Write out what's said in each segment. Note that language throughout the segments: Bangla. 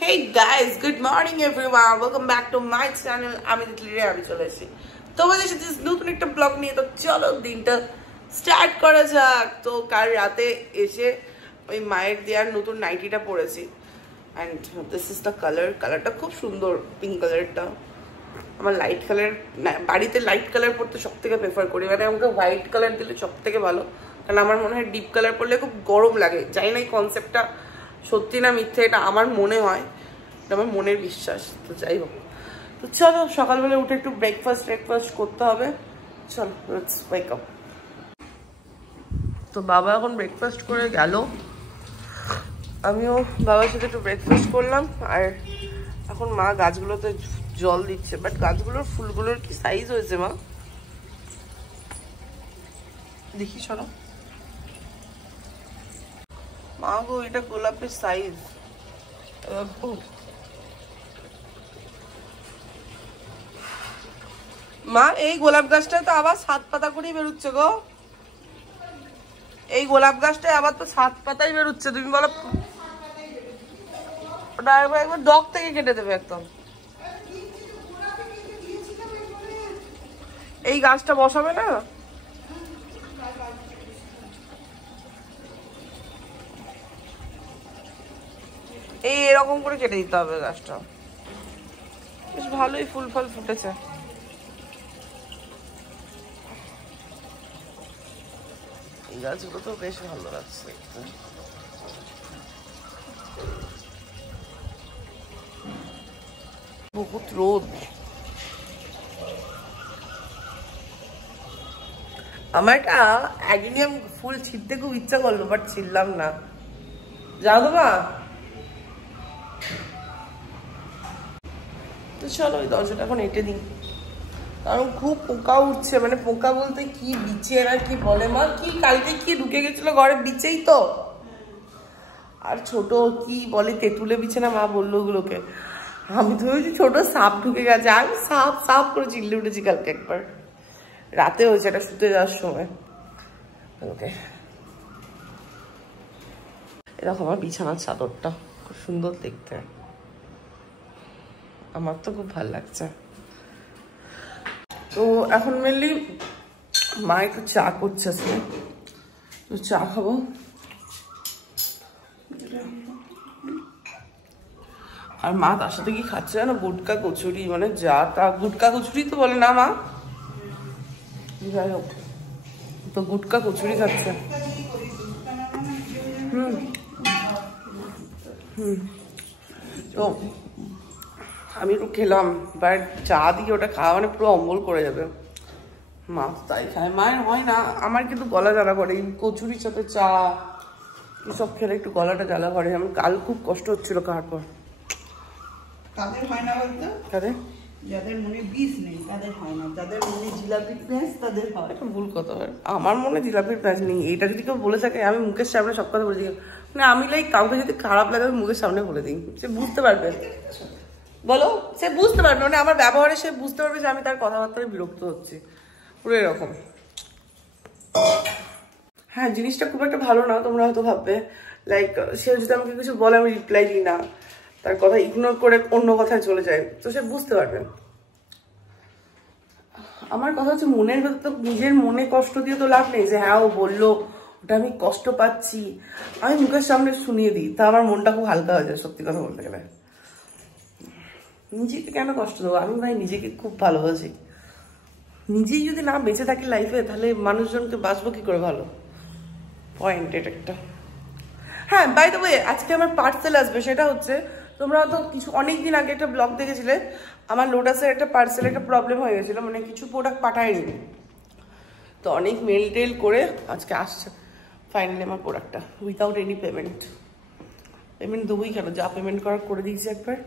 Hey guys, good morning everyone. Welcome back to my channel. আমি দিতলিরে আমি চলে এসেছি তোমাদের সাথে নতুন একটা ব্লগ নিয়ে। তো চলো দিনটা স্টার্ট করা যাক। তো কাল রাতে এসে ওই মায়ের দেওয়ার নতুন নাইটিটা পরেছি অ্যান্ড দিস ইজ দ্য কালারটা খুব সুন্দর, পিঙ্ক কালারটা। আমার লাইট কালার, বাড়িতে লাইট কালার পরতে সব থেকে প্রেফার করি, মানে আমাকে হোয়াইট কালার দিলে সব থেকে ভালো, কারণ আমার মনে হয় ডিপ কালার পরলে খুব গরম লাগে। জানি না এই কনসেপ্টটা সত্যি না মিথ্যে, এটা আমার মনে হয়, এটা আমার মনের বিশ্বাস। তো যাই হোক, তো চলো সকালবেলা উঠে একটু ব্রেকফাস্ট করতে হবে। চলো লেটস ওয়েক আপ। তো বাবা এখন ব্রেকফাস্ট করে গেল, আমিও বাবার সাথে একটু ব্রেকফাস্ট করলাম। আর এখন মা গাছগুলোতে জল দিচ্ছে, বাট গাছগুলোর ফুলগুলোর কি সাইজ হয়েছে মা? দেখি চলো মা গো, এটা গোলাপের সাইজ। মা এই গোলাপ গাছটা তো আবার 7 পাতা করেই বেরোচ্ছে গো। এই গোলাপ গাছটা আবার তো 7 পাতাই বেরোচ্ছে। তুমি বলো ওটা একবার ডগ থেকে কেটে দেবে একদম। এই গাছটা বসাবে না? এই এরকম করে কেটে দিতে হবে গাছটা। বেশ ভালোই ফুল ফল ফুটেছে। এই গাছগুলো তো বেশ ভালো লাগছে। বহুত রোদ। আমার একটা অ্যাগেনিয়াম ফুল ছিঁড়তে খুব ইচ্ছা করলো, বাট ছিঁড়লাম না, জানো না। তো চলো ওই দরজাটা এখন এঁটে দিই, কারণ খুব পোকা উঠছে। মানে পোকা বলতে কি, বিছে না কি বলে মা, কি কালকে কি ঢুকে গেছিল ঘরে, বিছেই তো। আর ছোট কি বলে তেঁতুলে বিছে না, মা বললো ওগুলোকে। আমি তো ভেবেছি ছোট সাপ ঢুকে গেছে। আমি সাপ করে চিল্লে উঠেছি কালকে একবার, রাতে হয়েছে, এটা শুতে যাওয়ার সময়। ওকে, এরকম আমার বিছানার চাদরটা খুব সুন্দর দেখতে, আমার তো খুব ভালো লাগছে। তো এখন মেনলি মা একটু চা করছে, তো চা খাবো। আর মা তার সাথে কি খাচ্ছে জানো, গুটকা কচুরি, মানে যা তা গুটকা কচুরি তো বলে না মা, যাই হোক, তো গুটকা কচুরি খাচ্ছে। তো আমি একটু খেলাম, বাট চা দিয়ে ওটা খাওয়া মানে পুরো অম্বল করে যাবে। মা তাই খায়, মায়ের হয় না। আমার কিন্তু গলা জ্বালা করে এই কচুরির সাথে চা এসব খেলে, একটু গলাটা জ্বালা করে। আমার কাল খুব কষ্ট হচ্ছিল খাওয়ার পর। তাদের হয় না বলতো, তাদের যাদের মনে বিষ নেই তাদের হয় না, যাদের মনে জিলাপির প্যাঁচ তাদের হয়। এটা ভুল কথা। আমার মনে জিলাপির প্যাঁচ নেই, এটা যদি কেউ বলে থাকে আমি মুখের সামনে সব কথা বলে দিই। মানে আমি লাইক কাউকে যদি খারাপ লাগে আমি মুখের সামনে বলে দিই, সে বুঝতে পারবে। বলো, সে বুঝতে পারবে, মানে আমার ব্যবহারে সে বুঝতে পারবে যে আমি তার কথাবার্তায় বিরক্ত হচ্ছি, পুরো এরকম। হ্যাঁ, জিনিসটা খুব একটা ভালো না, তোমরা হয়তো ভাববে। লাইক সে যদি আমাকে কিছু বলে আমি রিপ্লাই দিই না, তার কথা ইগনোর করে অন্য কথায় চলে যায়, তো সে বুঝতে পারবে। আমার কথা হচ্ছে মনের ভেতর, তো নিজের মনে কষ্ট দিয়ে তো লাভ নেই যে হ্যাঁ ও বললো ওটা আমি কষ্ট পাচ্ছি, আমি মুখের সামনে শুনিয়ে দিই, তা আমার মনটা খুব হালকা হয়ে যায়। সত্যি কথা বলতে গেলে নিজেকে কেন কষ্ট দেবো? আমি ভাই নিজেকে খুব ভালোবাসি। নিজেই যদি না বেঁচে থাকি লাইফে, তাহলে মানুষজনকে বাঁচবো কি করে? ভালো পয়েন্ট এটা একটা। হ্যাঁ, বাই দ্য ওয়ে আজকে আমার পার্সেল আসবে, সেটা হচ্ছে, তোমরা তো কিছু অনেকদিন আগে একটা ব্লগ দেখেছিলে, আমার লোটাসের একটা পার্সেলের একটা প্রবলেম হয়ে গেছিলো, মানে কিছু প্রোডাক্ট পাঠায়নি। তো অনেক মেল টেল করে আজকে আসছে ফাইনালি আমার প্রোডাক্টটা, উইথাউট এনি পেমেন্ট দেবোই কেন, যা পেমেন্ট করার করে দিয়েছি একবার।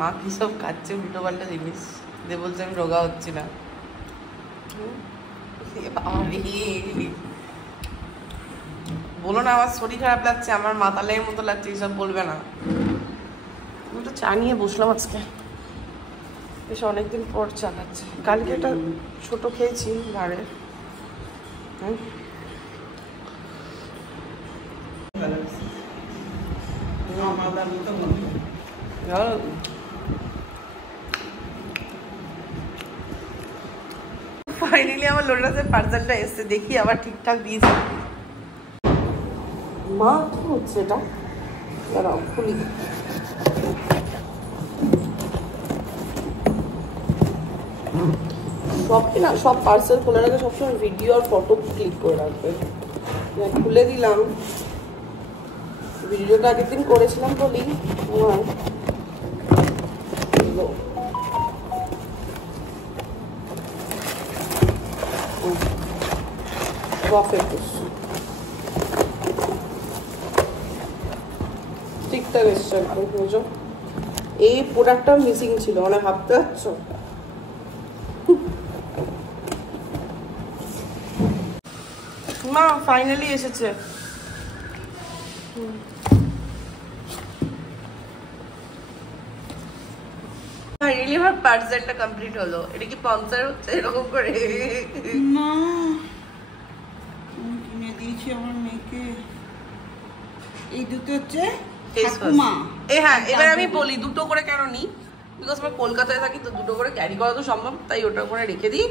মা কি সব খাচ্ছে উল্টো পাল্টা জিনিস দিয়ে, বলছে আমি রোগা হচ্ছি না। বলো না আমার শরীর খারাপ লাগছে, আমার মাতালের মতো লাগছে, এইসব বলবে না। আমি তো চা নিয়ে বসলাম আজকে, বেশ অনেকদিন পর চা খাচ্ছি। কালকে একটা ছোট খেয়েছি ভাড়ে। ফাইনালি আমার লোটাসের পার্সেলটা এসছে, দেখি আবার ঠিকঠাক দিয়েছে। মা কি হচ্ছে এটা? দাঁড়াও খুলি। সবকে না, সব পার্সেল খোলার আগে সবসময় ভিডিও আর ফটো ক্লিক করে রাখবে। খুলে দিলাম, ভিডিওটা আগের দিন করেছিলাম বলি ঠিকঠাক এসছে। এই প্রোডাক্টটা মিসিং ছিল, মানে ভাবতে পারছো। মা ফাইনালি এসেছে। ফাইনালি আমার পার্সেলটা কমপ্লিট হলো। এটা কি স্পন্সর হচ্ছে এরকম করে? না, কিনে দিয়েছি আমার মেয়েকে। এই দুটো হচ্ছে ঠাকুমা। হ্যাঁ, এবার আমি বলি দুটো করে কেন নিই, বিকজ আমরা কলকাতায় থাকি তো দুটো করে ক্যারি করা তো সম্ভব, তাই ওটা করে রেখে দিই,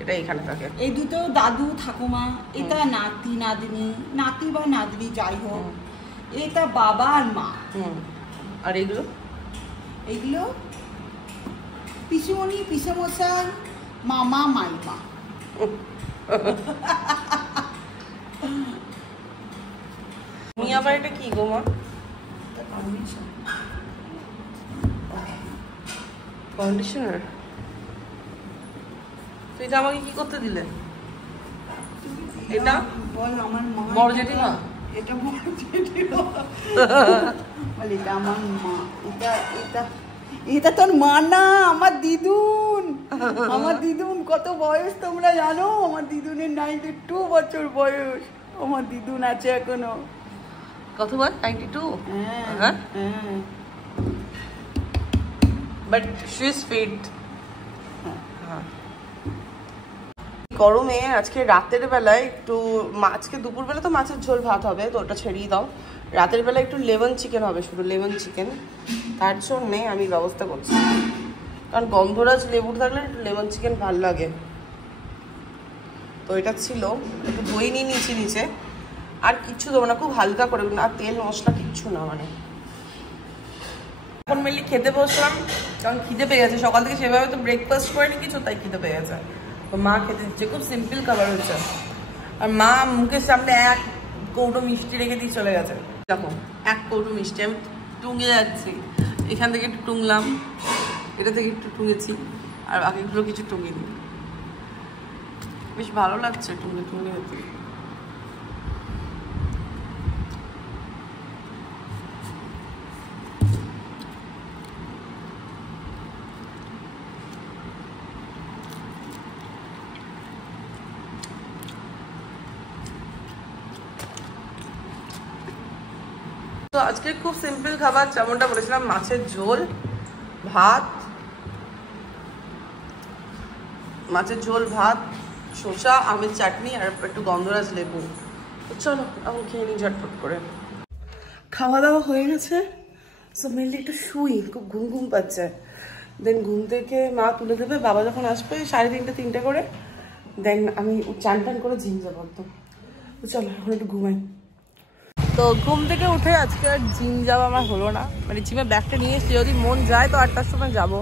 এটা এখানে থাকে। এই দুটো দাদু ঠাকুমা, এটা নাতি নাতনি, নাতি বা নাতনি যাই হোক, এটা বাবা আর মা। আর এগুলো এগুলো পিসুমণি, পিসেমশাই, মামা, মাইমা। তুমি আবার এটা কি গো মা? কন্ডিশনার। তো এটা আমাকে কি করতে দিলে? এটা বল আমার মা। বড় জেঠিমা? এটা বড় জেঠিমা। বল এটা আমার মা। এটা এটা এটা তোর মা না, আমার দিদুন। আমার দিদুন কত বয়স তোমরা জানো? আমার দিদুনের 92 বছর বয়স। আমার দিদুন আছে এখনো। কত বার? 92? হ্যাঁ। But she is fit. গরমে আজকে রাতের বেলায় একটু আজকে দুপুরবেলা তো মাছের ঝোল ভাত হবে, তো ওটা ছেড়েই দাও। রাতের বেলা একটু লেমন চিকেন হবে, শুধু লেমন চিকেন। তার জন্যে আমি ব্যবস্থা করছি, কারণ গন্ধরাজ লেবু থাকলে একটু লেমন চিকেন ভালো লাগে। তো এটা ছিল, একটু দই নিয়ে নিয়েছি নিচে, আর কিচ্ছু দেবো না, খুব হালকা করে, আর তেল মশলা কিচ্ছু না। মানে এখন মেনলি খেতে বসলাম, কারণ খিদে পেয়ে গেছে। সকাল থেকে সেভাবে তো ব্রেকফাস্ট করেনি কিছু, তাই খিদে পেয়ে গেছে। তো মা খেতে দিচ্ছে, খুব সিম্পল খাবার হচ্ছে। আর মা মুখের সামনে এক কৌটো মিষ্টি রেখে দিয়ে চলে গেছে। দেখো এক কৌটো মিষ্টি, আমি টুঙে যাচ্ছি, এখান থেকে একটু টুংলাম, এটা থেকে একটু টুঙেছি, আর বাকিগুলো কিছু টুঙে দিই। বেশ ভালো লাগছে টুঙে টুঙে যেতে। তো আজকে খুব সিম্পল খাবার, যেমনটা বলেছিলাম, মাছের ঝোল ভাত, শসা, আমের চাটনি, আর একটু গন্ধরাজ লেবু। তো চলো এখন খেয়ে নিই ঝটপট করে। খাওয়া দাওয়া হয়ে গেছে, সো মেনলি একটু শুই, খুব ঘুম ঘুম পাচ্ছে। দেন ঘুম থেকে মা তুলে দেবে, বাবা যখন আসবে 3:30 3টে করে, দেন আমি চান টান করে জিম যাবো একদম। তো চলো এখন একটু ঘুমাই। তো ঘুম থেকে উঠে আজকে আর জিম যাওয়া আমার হলো না, মানে জিমে ব্যাগটা নিয়ে এসেছি, যদি মন যায় তো 8টার সময় যাবো,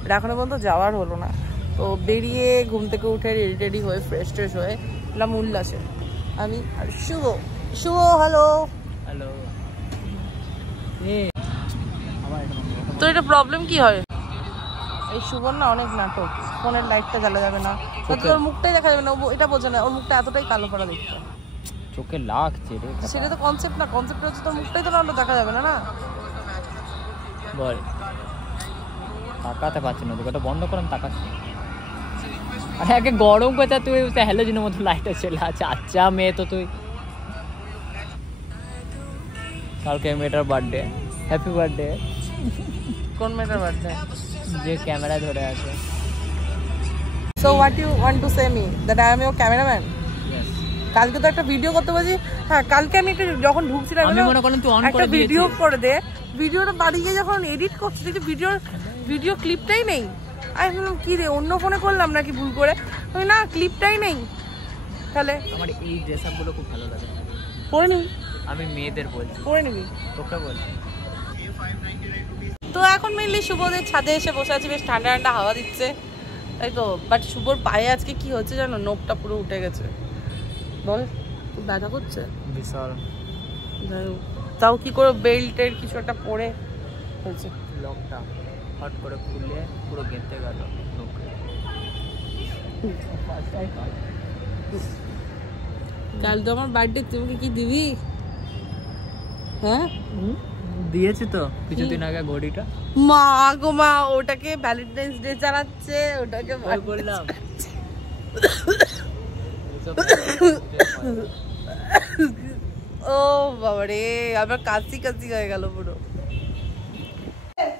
বাট এখনো পর্যন্ত যাওয়ার হলো না। তো বেরিয়ে ঘুম থেকে উঠে রেডি টেডি হয়ে ফ্রেশ ট্রেশ হয়ে এলাম উল্লাসে, আমি আর শুভ। Hello hello. তো এটা প্রবলেম কি হয়? এই শুভর না অনেক নাটক, ফোনের লাইটটা জ্বালা যাবে না, ওর মুখটাই দেখা যাবে না, এটা বোঝে না, ওর মুখটা এতটাই কালো পড়া দেখতে, চোখে লাগছে রে। সেটা তো কনসেপ্ট না, কনসেপ্ট হচ্ছে তোর মুখটাই তো না দেখা যাবে না। না বল, তাকাতে পারছি না, তোকে তো বন্ধ করলাম, তাকাচ্ছি। আরে আগে গরম কথা, তুই হ্যালোজিনের মতো লাইটটা চলে আছে। আচ্ছা মেয়ে তো তুই, কালকে মেয়েটার বার্থডে, হ্যাপি বার্থডে। কোন মেয়েটার বার্থডে? যে ক্যামেরা ধরে আছে। So what you want to say me that I am your cameraman? Yes. কালকে তো একটা ভিডিও করতে বলছি। হ্যাঁ কালকে আমি একটু যখন ঢুকছিলাম আমি মনে করলাম তুই অন করে দিয়েছিস, ভিডিও করে দে, ভিডিওটা বাড়ি গিয়ে যখন এডিট করছি দেখি ভিডিও ক্লিপটাই নেই। আমি বললাম কি রে অন্য ফোনে করলাম নাকি ভুল করে, আমি না ক্লিপটাই নেই। তাহলে আমার এই ড্রেস আপ গুলো খুব ভালো লাগে, পরে নিবি, আমি মেয়েদের বলছি, পরে নিবি তোকে বল। তো এখন মেনলি শুভদের ছাদে এসে বসে আছি, বেশ ঠান্ডা ঠান্ডা হাওয়া দিচ্ছে তাই তো। বাট শুভর পায়ে আজকে কি হচ্ছে জানো, নোকটা পুরো উঠে গেছে। বল খুব ব্যথা করছে বিশাল। তাও কি করে বেল্টের কিছু একটা পরে হয়েছে, লকটা হট করে খুলে পুরো গেঁথে গেল নোকে। কাল তো আমার বার্থডে, তুমি কি দিবি? হ্যাঁ দিয়েছি তো কিছুদিন আগে ঘড়িটা। মা গো মা, ওটাকে ভ্যালেন্টাইন্স ডে চালাচ্ছে, ওটাকে বললাম ও বাবা রে, আমার কাশি হয়ে গেল পুরো।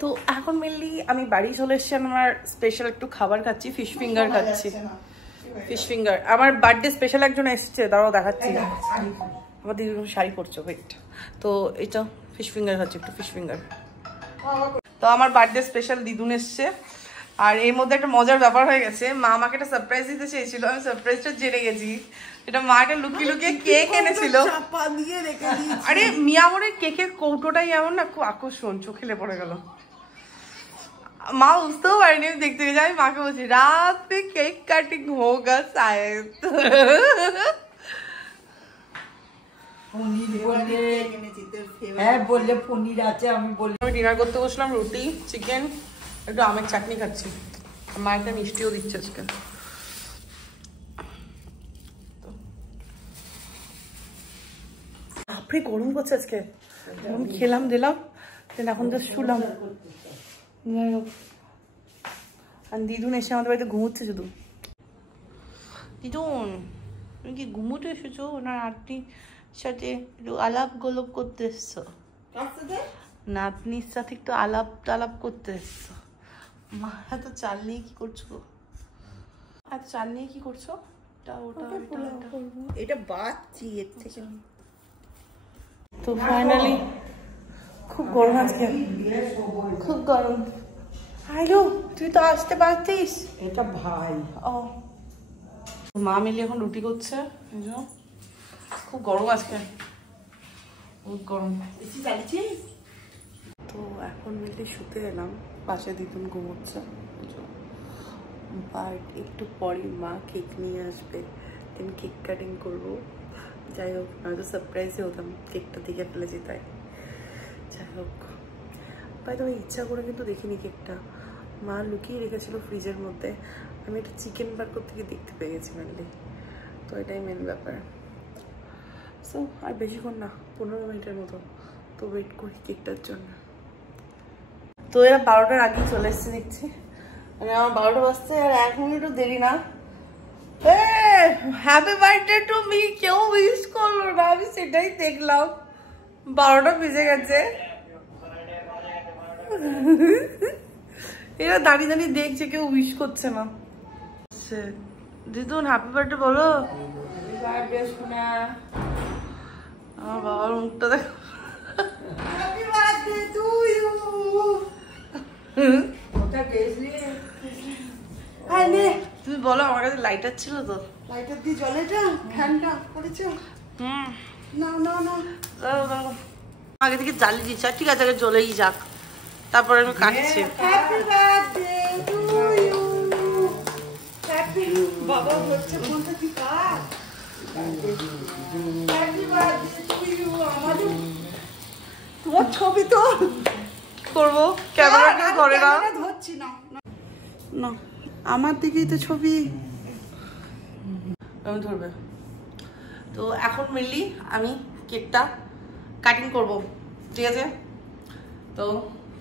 তো এখন মেনলি আমি বাড়ি চলে এসেছি, আমার স্পেশাল একটু খাবার খাচ্ছি, ফিশ ফিঙ্গার খাচ্ছি। ফিশ ফিঙ্গার আমার বার্থডে স্পেশাল একজন এসছে, দাঁড়াও দেখাচ্ছি। আমার দিদি শাড়ি পরছো, ওয়েট। তো এটা ফিশ ফিঙ্গার খাচ্ছি, একটু ফিশ ফিঙ্গার। তো আমার বার্থডে স্পেশাল দিদুন এসছে, আর এর মধ্যে একটা মজার ব্যাপার হয়ে গেছে। মা আমাকে একটা সারপ্রাইজ দিতে চেয়েছিল, আমি সারপ্রাইজটা জেনে গেছি। এটা মা একটা লুকিয়ে কেক এনেছিল। আরে মিয়ামরের কেকের কৌটোটাই এমন না, খুব আকর্ষণ, চোখে পড়ে গেল। মা বুঝতেও পারিনি, আমি দেখতে গেছি। আমি মাকে বলছি রাত মে কেক কাটিং হোগা শায়দ। আমি ডিনার করতে বসলাম, রুটি চিকেন, একটু আমের চাটনি খাচ্ছি। মা একটা মিষ্টিও দিচ্ছে আজকে। আপনি গরম করছে আজকে, আমি খেলাম দিলাম, এখন তো শুলাম। আর দিদুন এসে আমাদের বাড়িতে ঘুমোচ্ছে শুধু। দিদুন তুমি কি ঘুমোতে এসেছো না আন্টির সাথে একটু আলাপ গল্প করতে এসছো? নাতনির সাথে একটু আলাপ টালাপ করতে এসছো? মা এত চাল নিয়ে কি করছো? এত চাল নিয়ে কি করছো? এটা বাচ্চি এর থেকে। তো ফাইনালি খুব গরম আজকে, খুব গরম। আইলো তুই তো আসতে পারতিস। এটা ভাই ও মা মিলে এখন রুটি করছে, খুব গরম আজকে, বহুত গরম। তো এখন মিলে শুতে এলাম, পাশে দিদুন ঘুমোচ্ছে। বাট একটু পরে মা কেক নিয়ে আসবে, দেন কেক কাটিং করবো। যাই হোক, আমি তো সারপ্রাইজে হতাম, কেকটা দেখে ফেলেছি তাই। যাই হোক, ভাই তোমার ইচ্ছা করে কিন্তু দেখিনি কেকটা, মা লুকিয়ে রেখেছিল ফ্রিজের মধ্যে। আমি একটা চিকেন বার করতে গিয়ে দেখতে পেয়ে গেছি মেনলি, তো এটাই মেন ব্যাপার। সো আর বেশিক্ষণ না, 15 মিনিটের মতো তো ওয়েট করি কেকটার জন্য। তো এরা 12টার আগেই চলে এসছে দেখছি, মানে আমার 12টা বাজছে আর 1 মিনিটও দেরি না। হ্যাপি বার্থডে টু মি, কেউ উইশ করলো না, আমি সেটাই দেখলাম। 12টা বেজে গেছে, এরা দাঁড়িয়ে দাঁড়িয়ে দেখছে, কেউ উইশ করছে না। দিদুন হ্যাপি বার্থডে বলো। আমার বাবার মুখটা দেখো। Happy birthday to you. ওটা গেছলি হ্যাঁ নে, তুমি বলো। আমার কাছে লাইটার ছিল তো, লাইটার দিয়ে জ্বলেটা ফ্যানটা করেছো? না না না, আগে থেকে জ্বালিয়ে দিচ্ছি। ঠিক আছে, আগে জ্বলেই যাক, তারপরে আমি কাটছি। Happy birthday to you. Happy বাবা হচ্ছে কোনটা কি কাট? Happy birthday to you. আমাদের তোমার ছবি তো করবো, ক্যামেরা কেউ ধরে না, ধরছি না না আমার দিকেই তো ছবি আমি ধরবে। তো এখন মেনলি আমি কেকটা কাটিং করব, ঠিক আছে? তো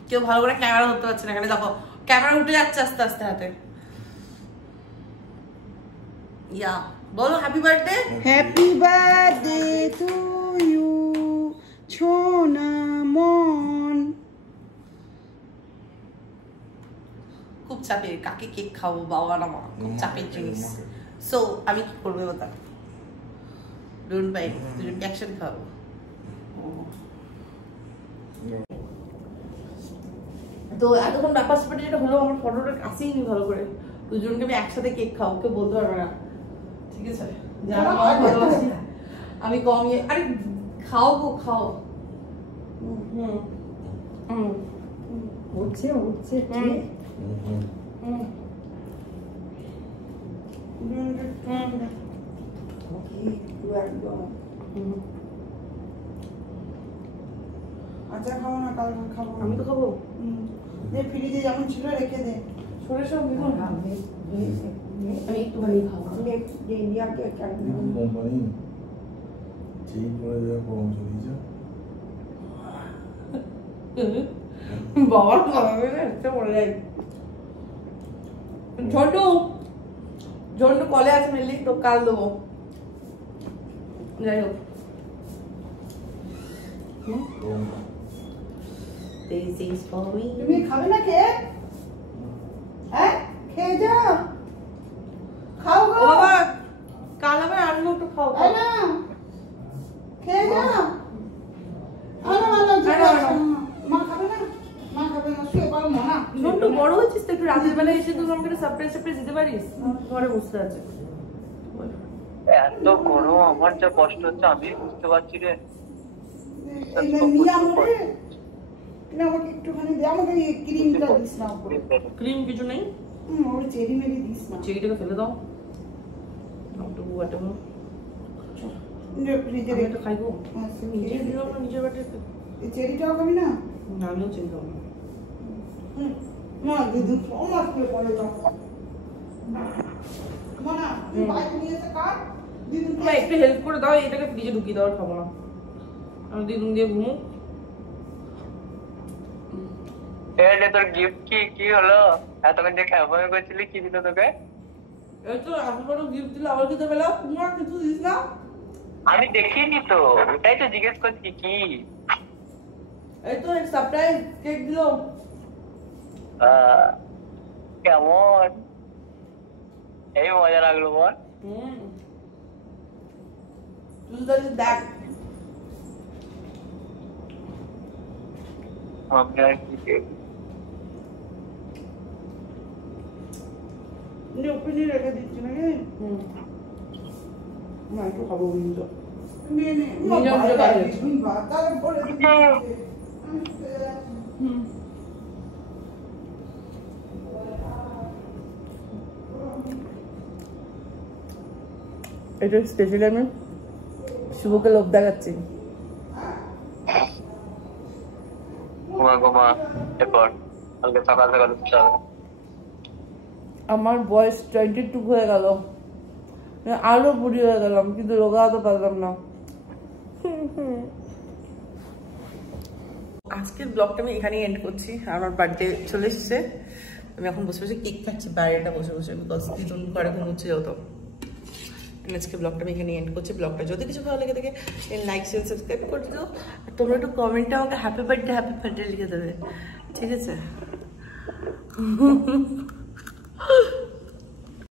কেউ ভালো করে ক্যামেরা ধরতে পারছে না, এখানে দেখো ক্যামেরা উঠে যাচ্ছে আস্তে আস্তে হাতে। ইয়া বলো happy birthday. Happy birthday to you সোনা মন। খুব চাপের, কাকে কেক খাবো, বাবা না মা, খুব চাপের জিনিস। সো আমি কি করবো বলতাম, ডোন্ট বাইট, দুজনকে অ্যাকশন খাওয়াবো। তো এতক্ষণ ব্যাপার স্যাপারটা যেটা হলো, আমার ফটোটা কাছেই নি ভালো করে, দুজনকে আমি একসাথে কেক খাও, ওকে বলতে পারবে না, ঠিক আছে? আমি কম আরে খাও গো খাও। উঠছে উঠছে আচ্ছা খাবো না, কাল খাবো। আমি তো খাবো। ফ্রিজে যেমন ছিল রেখে দে। সরে সব দেখুন, আমি একটুখানি খাবো। কোম্পানি ঠিক করে দেওয়া পরামর্শ দিয়েছে। বাবার খাবে না, এটা বলে যাই। ঝন্টু ঝন্টু কলে আছে মেনলি, তো কাল দেবো। যাই হোক, this is for me. তুমি খাবে না কেক? হ্যাঁ খেয়ে যাও, খাও গো। ও বাবা, কাল আমি আনবো, একটু খাও। আয় না, খেয়ে যাও। আনো আনো, মা খাবে না, মা খাবে না, শুয়ে পড়ো মা। ঝন্টু বড় হচ্ছিস তো, একটু রাতের বেলা এসে তুই আমাকে সারপ্রাইজ দিতে পারিস? ঘরে বসে আছে। এত গরম, আমার যা কষ্ট হচ্ছে আমি বুঝতে পারছি রে। নিয়ে আমাকে আমাকে একটুখানি দে, আমাকে এই ক্রিমটা দিস না উপরে। ক্রিম কিছু নেই, ওর চেরি মেরি দিস না। চেরিটাকে ফেলে দাও, একটু বুয়াটা ফ্রিজে আমি রেখে একটা খাইবো। নিজেই দিলাম না নিজের বাড়িতে। এই চেরিটাও খাবি না? না, আমিও চেরি খাবো না। না দিদি আমার করে পড়ে যাও মনা, তুই বাইক নিয়ে এসে কাট দিদি। তোমার একটু হেল্প করে দাও, এটাকে ফ্রিজে ঢুকিয়ে দাও, খাবো না আমি। দিদুন দিয়ে ঘুমো। তোর গিফট কি হলো? এতক্ষণ যে খেয়াল করছিলি, কি দিল তোকে? এই তো এতবড় গিফট দিলে, আবার খেতে পেলাম। তোমার কিছু দিস না? আমি দেখিনি তো, ওটাই তো জিজ্ঞেস করছি কি। এই তো এক সারপ্রাইজ কেক দিল। কেমন? এই মজা লাগলো বল। তুই তো দেখ, আমি আর কি কেক ওপেনে রেখে দিচ্ছি নাকি? না একটু খাবো কিন্তু। নিয়ে নে, নিজে নিজে বাইরে। তাহলে পরে দিবি। এটা স্পেশালি আমি শুভকে লোভ দেখাচ্ছি। ঘুমা এরপর কালকে সকাল সকাল উঠতে হবে। আমার বয়স 22 হয়ে গেল, আরো বুড়ি হয়ে গেলাম, কিন্তু রোগা হতে পারলাম না। আজকের ব্লগটা আমি এখানেই এন্ড করছি। আমার বার্থডে চলে এসছে, আমি এখন বসে বসে কেক খাচ্ছি বাইরেটা বসে বসে, বিকজ দিদুন ঘরে ঘুমোচ্ছে যেহেতু। আজকে ব্লগটা আমি এখানে এন্ড করছি। ব্লগটা যদি কিছু ভালো লাগে থাকে লাইক শেয়ার সাবস্ক্রাইব করে দিও, আর তোমরা একটু কমেন্টে আমাকে হ্যাপি বার্থডে লিখে দেবে, ঠিক আছে?